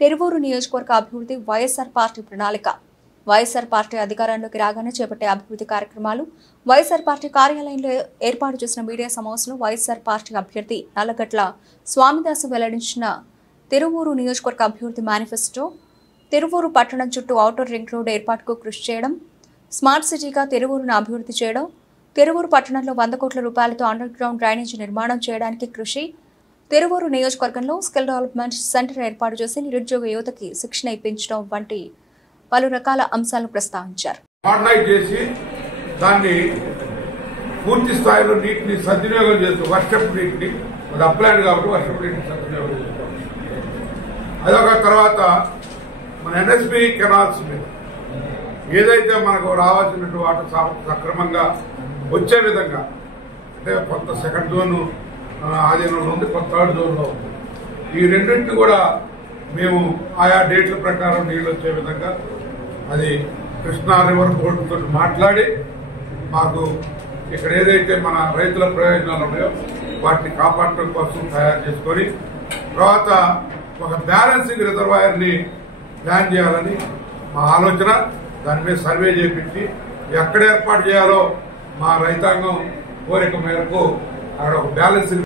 తిరువూరు నియోజకవర్గ అభివృద్ధి వైఎస్ఆర్ పార్టీ ప్రణాళిక. వైఎస్ఆర్ పార్టీ అధికారంలోకి రాగానే చేపట్టే అభివృద్ధి కార్యక్రమాలు. వైఎస్ఆర్ పార్టీ కార్యాలయంలో ఏర్పాటు చేసిన మీడియా సమావేశంలో వైఎస్ఆర్ పార్టీ అభ్యర్థి నల్లగట్ల స్వామిదాసు వెల్లడించిన తిరువూరు నియోజకవర్గ అభివృద్ధి మేనిఫెస్టో. తిరువూరు పట్టణం చుట్టూ ఔటర్ రింగ్ రోడ్ ఏర్పాటుకు కృషి చేయడం, స్మార్ట్ సిటీగా తిరువూరును అభివృద్ధి చేయడం, తిరువూరు పట్టణంలో 100 కోట్ల రూపాయలతో అండర్ గ్రౌండ్ డ్రైనేజీ నిర్మాణం చేయడానికి కృషి, తిరువూరు నియోజకవర్గంలో స్కిల్ డెవలప్మెంట్ సెంటర్ ఏర్పాటు చేసి నిరుద్యోగ యువతకి శిక్షణ ఇప్పించడం వంటి పలు రకాల అంశాలను ప్రస్తావించారు. పూర్తి స్థాయిలో నీటిని సద్వినియోగం చేస్తూ వర్షపు నీటిని అప్లైడ్ కాబట్టి వర్షపు నీటిని సద్వినియోగం చేస్తాం. అదొక తర్వాత మన ఎన్ఎస్పి కెనాల్స్ మీద ఏదైతే మనకు రావాల్సినటువంటి వాటర్ సక్రమంగా వచ్చే విధంగా, అంటే కొంత సెకండ్ జోన్ ఆధీనంలో ఉంది, కొంత థర్డ్ జోన్లో ఉంది. ఈ రెండింటిని కూడా మేము ఆయా డేట్ల ప్రకారం నీళ్ళు వచ్చే విధంగా అది కృష్ణా రివర్ బోర్డుతో మాట్లాడి మాకు ఇక్కడ ఏదైతే మన రైతుల ప్రయోజనాలు ఉన్నాయో వాటిని కాపాడటం కోసం తయారు చేసుకొని తర్వాత ఒక బ్యాలెన్సింగ్ రిజర్వాయర్ని ప్లాన్ చేయాలని మా ఆలోచన. దాని మీద సర్వే చేయించి ఎక్కడ ఏర్పాటు చేయాలో మా రైతాంగం కోరిక మేరకు అక్కడ ఒక బ్యాలెన్సింగ్